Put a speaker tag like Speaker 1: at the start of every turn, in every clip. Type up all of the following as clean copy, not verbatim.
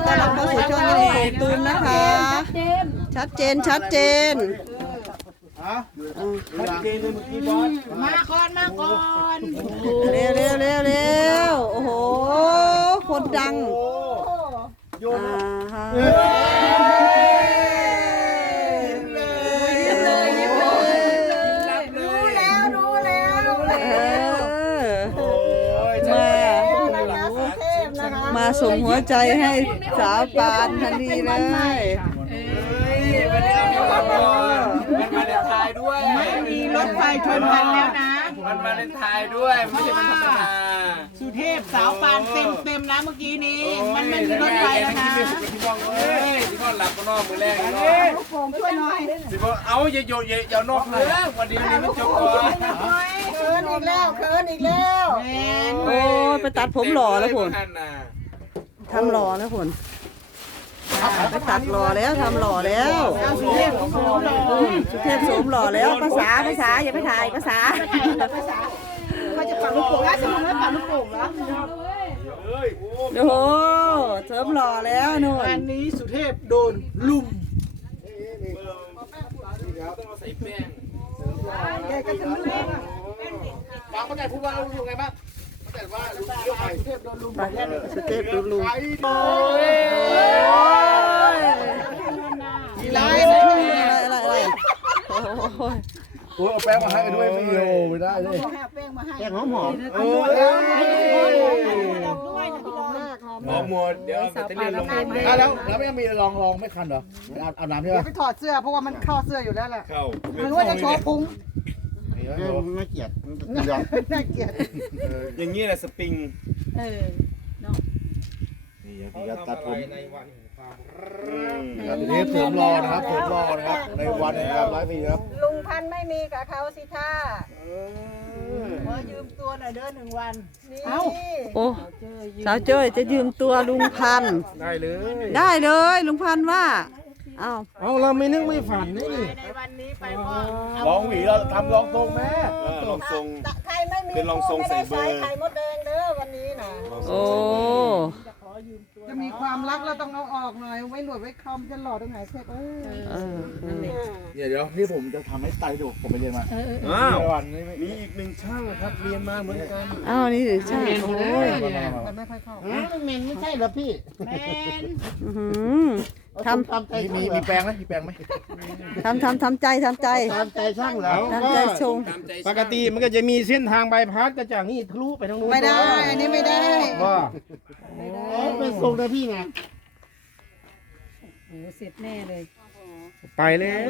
Speaker 1: ต้อนรับเข้าสู่ช่องนี้ของตูมนะคะชัดเจนชัดเจน
Speaker 2: มาก่อนมาก่อน
Speaker 1: เร็วเร็วเร็วเร็วโอ้โหคนดังมาส่งหัวใจให้สาวปานทันทีเลย
Speaker 3: มันมาเลนไทยด้วย
Speaker 2: ไม่มีรถไฟชนกันแล้วนะ
Speaker 3: มันมาเลนไทยด้วยไม่ใช่มันธรรมดา
Speaker 2: สุเทพสาวปานเต็มนะเมื่อกี้นี้มันไม่มีรถไฟแล้วนะ
Speaker 3: ที่บ้องเอ้ยที่บ้องหลับก็นอกมือแรกเนาะ
Speaker 2: โป่งช่วยหน่อย
Speaker 3: ที่บ้องเอาอย่าโยอย่านอกเลยวันนี้ไม่จบก่อน
Speaker 2: เคินอีกแล้ว
Speaker 1: โอ้ไปตัดผมหล่อแล้วผลทำหล่อแล้วผลไปตัดหล่อแล้วทำหล่อแล้ว
Speaker 2: สุเทพโสมหล่อ
Speaker 1: สุเทพโสมหล่อแล้วภาษาอย่าไปถ่ายภาษา
Speaker 2: เขาจะปักลูกโป่งแล้วจะไม่ปักลูกโป่งแล้ว
Speaker 1: โอ้โหเสริมหล่อแล้วนู่น
Speaker 2: อันนี้สุเทพโดนลุม
Speaker 3: ต้องมาใส่แป้ง
Speaker 2: แกก็จะลุม
Speaker 3: ฟังเข้าใจพูดว่าลุงยังไงบ้างแต่ว่าลุงเลือกใคร
Speaker 2: สุเทพโดนลุม
Speaker 1: สุเทพโดนลุมอะไร
Speaker 4: โอ้ยเอาแป้งมาให้ด้วยไม่ได้เลย
Speaker 2: แป้งมาให้
Speaker 4: แป้งหอม
Speaker 3: หอมหมดเดี๋ยวจะเรียนลง
Speaker 4: แล้วไม่ยังมีลองไม่คันเหรออาบน้ำใช่ไหม
Speaker 2: ไปถอดเสื้อเพราะว่ามันเข้าเสื้ออยู่แล้วแหละ
Speaker 3: เข้า
Speaker 2: มันว่าจะโชว์พุง
Speaker 4: น่าเกลียด
Speaker 2: น่าเกลียด
Speaker 3: อย่างนี้แหละสปริง
Speaker 4: นี่ตัดผมทีนี้เสริมรอนะครับในวันแห่งการไลฟ์ปีครับ
Speaker 2: ลุงพันไม่มีกับเขาสิท่าขอยืมตัวหน่อยเด้อ1 วันนี่
Speaker 1: โอ้สาวเจ้ยจะยืมตัวลุงพัน
Speaker 4: ได้
Speaker 1: เลยลุงพันว่า
Speaker 4: เอาเราไม่นึกไม่ฝันนี่
Speaker 2: ในวันนี้ไปพ่อ
Speaker 4: ลองหวีเราทำลองทรงแม่
Speaker 3: ลองทรง
Speaker 2: ใครไม่มี
Speaker 3: เป็นลองทรงใส่เบอร์
Speaker 2: ไข่มดแดงเด้อวันนี้นะ
Speaker 1: โอ้
Speaker 2: จะมีความรักเราต้องเอาออกหน่อยไว้หนวดไว้คอมจะหล่อตรงไหนเช็ค
Speaker 4: เดี๋ยวนี่ผมจะทำให้ไตดูผมไปเรียนมา
Speaker 3: วันนี้มีอีก1ช่างครับเรียนมาเหมือนกัน
Speaker 1: นี่ถึงช่างโอ้ย
Speaker 2: มันไม่ค่อยเข้า
Speaker 4: เมนไม่ใช่เหรอพี่
Speaker 2: เมน
Speaker 1: ทำ
Speaker 4: มีแปลงไหมมีแปลงไหม
Speaker 1: ทำใจ
Speaker 4: ช่างแล้ว
Speaker 1: ทำใจชง
Speaker 4: ปกติมันก็จะมีเส้นทางใบพัดก็จากนี่ทะลุไปทางนู้น
Speaker 2: ไม่ได้อันนี้ไม่ได้
Speaker 4: ว่าเป็นทรงนะพี่ไง
Speaker 2: โอ้เสร็จแน่เลย
Speaker 4: ไปแล้ว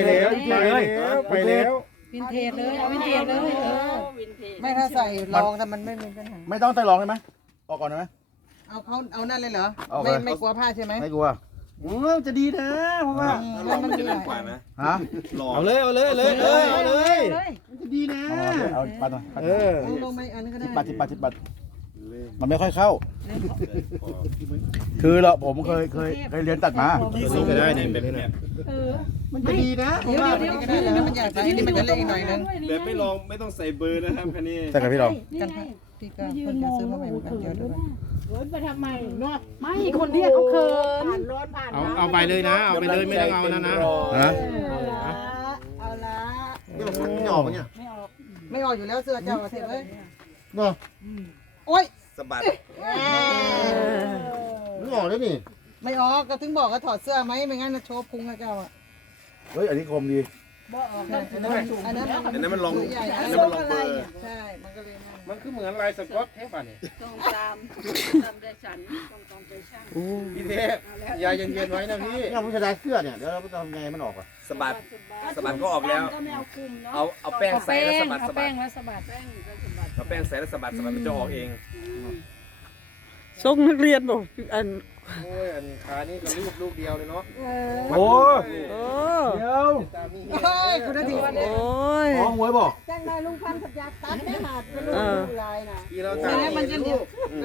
Speaker 2: วินเทจเลยวินเทจเลยไม่ถ้าใส่รองแต่มันไม่มีปัญหา
Speaker 4: ไม่ต้องใส่รองใช่ไหมออกก่อนไหม
Speaker 2: เอานั่นเลยเหรอไม่กลัวผ้าใช่ไหม
Speaker 4: ไม่กลัวจะดีนะเพราะว่า
Speaker 3: มันจะเล่นกว่านะ
Speaker 4: เอาเลยมันจะดีนะเอาปัดหน่อย
Speaker 2: ลงไปอันนี้ก็ได้
Speaker 4: 10 บาทมันไม่ค่อยเข้าคือผมเคยเรียนตัดมา
Speaker 3: ส่งได้เนี่ยเป็นเนี่ย
Speaker 4: มันจะดีนะ
Speaker 2: ผมว่ามันใหญ่ไปนี่มันจะเล็กหน่อยนึง
Speaker 3: แบบไม่ลองไม่ต้องใส่เบอร์นะครับคันนี้
Speaker 4: ใช่ครับพี่ลอง
Speaker 2: กันพี่ก็คนจะซื้อมาใหม่กันเยอะด้วย
Speaker 5: ไปทำไมเนาะ
Speaker 2: ไม่คนเรียกเขาเขิน
Speaker 4: เอาไปเลยนะเอาไปเลยไม่ต้องเอานะ
Speaker 2: เอาละ
Speaker 4: ไม่ออกเนี่ย
Speaker 2: ไม่ออกอยู่แล้วเสื้อเจ้าเสร็จเลย
Speaker 4: เนาะ
Speaker 2: โอ๊ย
Speaker 3: สะบัด
Speaker 4: ไม่ออกเลยนี่
Speaker 2: ไม่ออกก็ถึงบอกก็ถอดเสื้อไหมไม่งั้นจะโชว์พุงนะเจ้าอ่ะ
Speaker 4: เฮ้ยอันนี้คมดี
Speaker 2: อันนั้น
Speaker 3: มันลง
Speaker 2: อันนั้นมันลงเบอร์ใช่มันก็เลย
Speaker 4: มันคือเหมือนลายสก๊อตเทปป่ะเนี่ย
Speaker 5: ต้องตามใจฉันต้องใจช่าง
Speaker 4: พี่เทพยาเย็นๆไว้นะพี่เนี่ยผมจะได้เสื้อเนี่ยเดี๋ยวเราจะทำไงมันออกอ่ะ
Speaker 3: สะบัดก็ออกแล้วเอาแป้งใส่แล้วสะบัด
Speaker 5: แป้งแล้วสะบัด
Speaker 3: เอาแป้งใส่แล้วสะบัดมันจะออกเอง
Speaker 1: ส่งนักเรียนบอก
Speaker 4: อันขานี่ก็ลูกเดียวเลยเนาะ
Speaker 1: โอ้
Speaker 4: เดี๋ยว
Speaker 2: คุณนาทีวันนี้
Speaker 4: มองหวยบอก
Speaker 2: แจ้งนายลุงพันธ์ขับยาตัดไม่หาดเป็นลูกลายนะ
Speaker 4: ที่เราตัด
Speaker 2: มันจะเดียว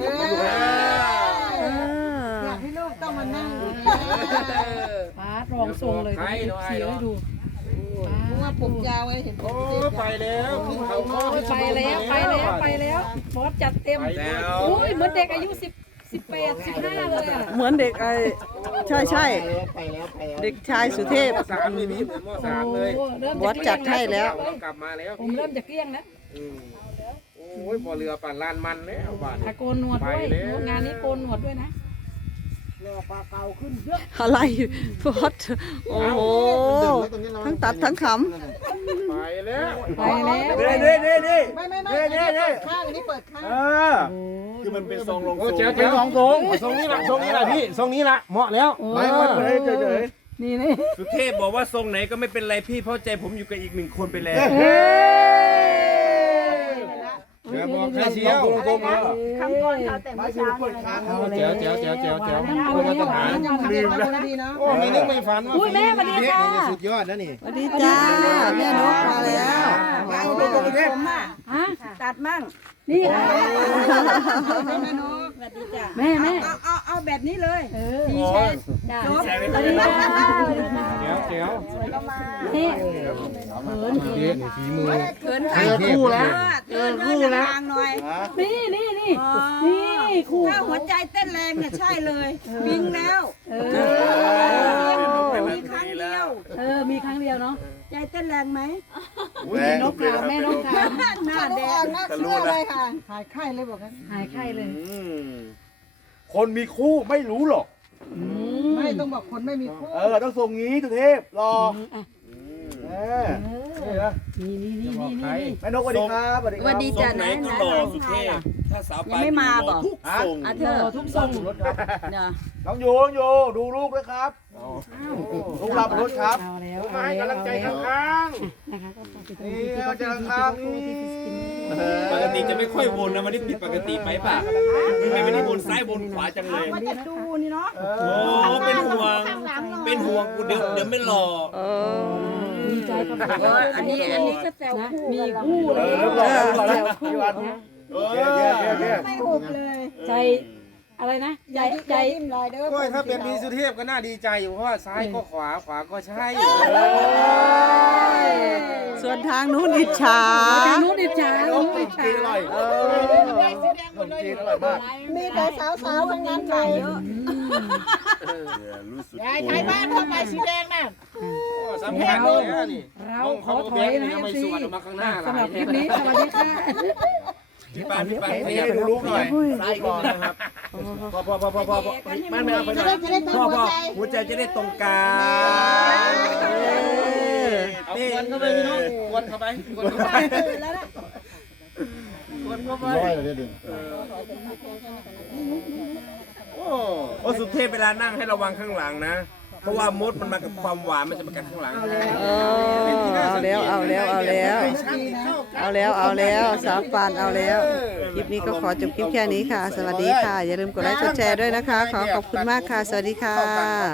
Speaker 2: อยากให้ลูกต้องมานั่ง
Speaker 5: พาดรองทรงเลยเสียให้ดู
Speaker 2: เพราะว่าผมยาวไงเห็นผม
Speaker 4: ไปแล้ว
Speaker 5: ไปแล้วบอสจัดเต็มอุ้ยเหมือนเด็กอายุ14 18 15เลยอ่ะ
Speaker 1: เหมือนเด็กไอ้ใช่ใช่
Speaker 3: ไปแล้วไปแล้ว
Speaker 1: เด็กชายสุเทพ
Speaker 4: มสามนี่พี่เหมือนมสามเลย
Speaker 5: โอ้เริ่ม
Speaker 1: บอสจัดให้แล้ว
Speaker 4: กลับมาแล้ว
Speaker 5: ผมเริ่มจะเกลี้ยงแล้ว
Speaker 4: โอ้ยพอเรือปั่นลานมันแล้วบ้าน
Speaker 5: ตะโกนหนวดด้วยงานนี้โกนหนวดด้วยนะ
Speaker 1: อะไรพอดโอ้โหทั้งตัดทั้งข
Speaker 4: ไปแล้ว
Speaker 5: ไปแล้ว
Speaker 3: นี่
Speaker 2: ไม่ข้างอันนี้เปิดข้าง
Speaker 3: คือมันเป็นทรงลง
Speaker 4: โอ้เจ๋วเจ๋วสองทรงนี้ละทรงนี้ละพี่ทรงนี้ละเหมาะแล้ว
Speaker 3: ไม่ไม่เฉย
Speaker 5: นี่นี่
Speaker 6: สุเทพบอกว่าทรงไหนก็ไม่เป็นไรพี่เพราะใจผมอยู่กับอีกหนึ่งคนไปแล้ว
Speaker 4: เดี๋ยวบอกใครเชียว
Speaker 2: คำก่อนเขาแต่เมื่อเช้าเลยนะ
Speaker 4: เจ๋วเจ๋วเจ๋วเจ๋วเจ๋วคนมาตรฐาน
Speaker 2: ลืมแล้วดีเนาะ
Speaker 4: โอ้มีนึกไม่ฝันว่า
Speaker 5: อุ้ยแม่สวัสดีค่ะ
Speaker 3: สุดยอดนะนี่
Speaker 1: ำสวัสดีจ้าแม่นกมาแล้ว
Speaker 2: ผมอ่ะ
Speaker 5: ฮะ
Speaker 2: ตัดมั่ง
Speaker 5: นี่ค่ะ
Speaker 2: แม่นกสวัสดีจ้ะ
Speaker 5: แม่แม่
Speaker 2: เอาแบบนี้เลย
Speaker 5: เออ
Speaker 2: ดีเชน
Speaker 5: จ้า
Speaker 2: จบ
Speaker 5: สวัสดีค่ะ
Speaker 4: เจ๋ว
Speaker 5: นี่
Speaker 4: เดี๋ยวฝีมือ
Speaker 2: เกินทางคู่แล้วเกินคู่แล้วหน่อย
Speaker 5: นี่นี่นี่นี่คู่
Speaker 2: ถ้าหัวใจเต้นแรงเนี่ยใช่เลยวิ่งแล้ว มีครั้งเดียว
Speaker 5: มีครั้งเดียวเนาะ
Speaker 2: ใจเต้นแรงไหม
Speaker 5: นกขาวแม่นกขาว
Speaker 2: หน้าแดงหน้าเชื่อเลยค่ะหายไข้เลยบอกกัน
Speaker 5: หายไข้เลย
Speaker 3: คนมีคู่ไม่รู้หรอก
Speaker 2: ไม่ต้องบอกคนไม่มีคู่
Speaker 3: ต้องทรงงี้สุเทพรอ
Speaker 5: นี่นี่นี่นี่นี่
Speaker 3: แม่นกสวัสดีครับสวัสดีครับ
Speaker 6: ทรงไหนก็หล่อสุเทพถ้าสาวปลายทุกทรง
Speaker 2: เธอ
Speaker 5: ทุกทรง
Speaker 2: เนี่ย
Speaker 3: น้องโยดูลูกด้วยครับลูกหลับรถครับ
Speaker 5: เอาแล้ว
Speaker 4: มาให้กำลังใจข้าง
Speaker 5: นะคะก็ฝากติดตาม
Speaker 3: นี่
Speaker 5: ที่
Speaker 3: เอาใจข้างนี่
Speaker 6: ปกติจะไม่ค่อยวนนะวันนี้ผิดปกติไปป่ะไม่ได้วนซ้ายวนขวาจังเลย
Speaker 2: ว่าจะดูนี่เนาะ
Speaker 6: โอ้เป็นห่วงกูเดี๋ยวไม่หล่อ
Speaker 5: ดีใจกับ
Speaker 2: อันนี้ก็แซว
Speaker 5: นะ
Speaker 2: คู่
Speaker 5: มีคู่เล
Speaker 3: เริ่
Speaker 5: ย
Speaker 3: มรอแล้วพี่วัน
Speaker 2: ไม่หุบเลย
Speaker 5: ใจอะไรนะใจ
Speaker 2: ใจยิ้มลอยเด้อ
Speaker 4: ๆก็ถ้าเป็นมีสุเทพก็น่าดีใจอยู่เพราะว่าซ้ายก็ขวาขวาก็ใช่
Speaker 1: ส่วนทางนู้นอิจฉา
Speaker 5: นู้นอิจฉานู้นอิจฉา
Speaker 3: อร่อยขนมจีนอร่อยมาก
Speaker 2: มีแต่สาวๆทั้งนั้นเลย
Speaker 6: ยายไทยบ้าน
Speaker 2: เข้าไปสีแดงน่ะ
Speaker 4: สำคัญเลยนี่
Speaker 5: เราขอถอยนะ
Speaker 4: ไม่
Speaker 5: ซี
Speaker 4: สวดออกมาข้างหน้า
Speaker 5: สำหรับคลิปนี้สวัสดีค่ะ
Speaker 6: พี่ปานพี่ปาน
Speaker 3: นี่ดูลูกหน่อยซ้ายก่อนนะครับพอไม่เอาไปหน่อย
Speaker 6: พ่อหัวใจจะได้ตรงกลาง
Speaker 4: เอาควนเข้าไปพี่น้องควนเข้าไปควนเข้าไป
Speaker 2: แล้วนะ
Speaker 3: ร้อยเลยดิ
Speaker 6: โอ้สุเทพเวลานั่งให้ระวังข้างหลังนะ เพราะว่ามดมันมากับความหวานมันจะมากัดข้างหลัง
Speaker 1: เอาแล้วสาวปานเอาแล้ว คลิปนี้ก็ขอจบคลิปแค่นี้ค่ะ สวัสดีค่ะ อย่าลืมกดไลค์กดแชร์ด้วยนะคะ ขอบคุณมากค่ะ สวัสดีค่ะ